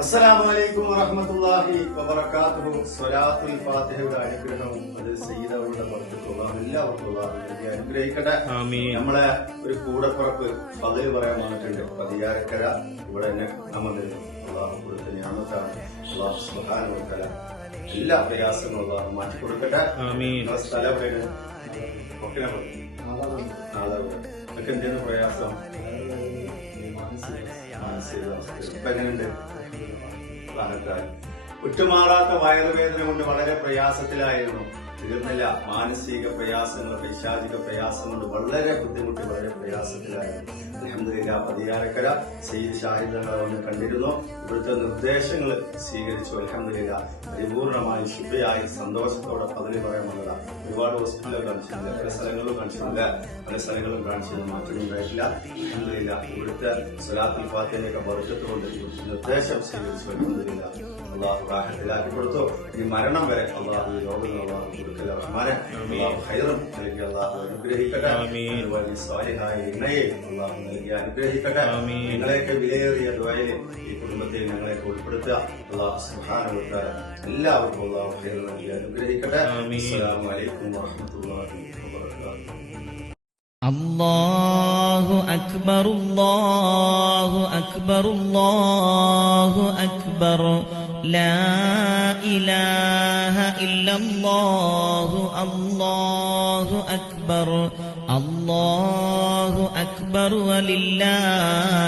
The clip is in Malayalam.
അസ്സലാമു അലൈക്കും വറഹ്മത്തുള്ളാഹി വബറകാതുഹു. സ്വലാത്തുൽ ഫാത്തിഹയുടെ അനുഗ്രഹവും അത് സയ്യിദുകളുടെ ബർക്കത്തുള്ള എല്ലാവർക്കും അല്ലാഹു അനുഗ്രഹിക്കട്ടെ. നമ്മളെ ഒരു കൂടപ്പുറപ്പ് ഫള് പറയാൻ വന്നിട്ടുണ്ട്. പതിയാരക്കര ഇവിടെ തന്നെ അമർന്നിരുന്നു. അല്ലാഹു കൊടുത്ത നിഅമത്താണ്. അല്ലാഹു സുബ്ഹാനഹു വ തആല എല്ലാ പ്രയാസങ്ങളും അല്ലാഹു മാറ്റി കൊടുക്കട്ടെ. സ്ഥലം എവിടെയാണ്? ഒക്കെ എന്തെങ്കിലും പ്രയാസം ഇപ്പൊ എങ്ങനെയുണ്ട്? വിട്ടുമാറാത്ത വയറുവേദന കൊണ്ട് വളരെ പ്രയാസത്തിലായിരുന്നു. തീർന്നില്ല. മാനസിക പ്രയാസങ്ങൾ, പൈശാചിക പ്രയാസം കൊണ്ട് വളരെ ബുദ്ധിമുട്ടി, വളരെ പ്രയാസത്തിലായിരുന്നു. അൽഹംദുലില്ലാ പതിയാരക്കര സയ്യിദ് ഷാഹിദ് ഒന്ന് കണ്ടിരുന്നു. ഇവിടുത്തെ നിർദ്ദേശങ്ങൾ സ്വീകരിച്ചു. അൽഹംദുലില്ലാ പരിപൂർണമായി ശുദ്ധയായി സന്തോഷത്തോടെ പതിന് പറയാൻ വന്നതാ. ഒരുപാട് ഹോസ്പിറ്റലുകൾ കാണിച്ചിട്ടില്ല, പല സ്ഥലങ്ങളിലും കാണിച്ചിട്ടില്ല, പല സ്ഥലങ്ങളും കാണിച്ചത് മാറ്റമുണ്ടായിട്ടില്ല. അൽഹംദുലില്ലാ ഇവിടുത്തെ സ്വലാത്തുൽ ഫാത്തിഹയൊക്കെ ബർക്കത്ത് കൊണ്ട് നിർദ്ദേശം സ്വീകരിച്ചു. അൽഹംദുലില്ലാ അള്ളാഹു റാഹത്തിലാക്കി കൊടുത്തു. ഈ മരണം വരെ അള്ളാഹു രോഗങ്ങൾ അള്ളാഹു കൊടുക്കല റഹ്മാനെ. അള്ളാഹു ഖൈറും നൽകി അള്ളാഹു അനുഗ്രഹിക്കട്ടെ. വലിയ സ്വാലിഹായ ഇണയെ അള്ളാഹു നൽകി അനുഗ്രഹിക്കട്ടെ. നിങ്ങളെയൊക്കെ വിലയേറിയ ദുആയില് ഈ കുടുംബത്തെ ഞങ്ങളെയൊക്കെ ഉൾപ്പെടുത്തുക. അള്ളാഹു സുബ്ഹാനഹു വ തആല എല്ലാവർക്കും അള്ളാഹു ഖൈർ നൽകി അനുഗ്രഹിക്കട്ടെ. അസ്സലാമു അലൈക്കും വറഹ്മത്തുള്ളാഹി വബറകാതുഹു. അല്ലാഹു അക്ബർ അല്ലാഹു അക്ബർ അല്ലാഹു അക്ബർ ലാ ഇലാഹ ഇല്ലല്ലാഹു അല്ലാഹു അക്ബർ അല്ലാഹു അക്ബർ വലില്ലാഹ്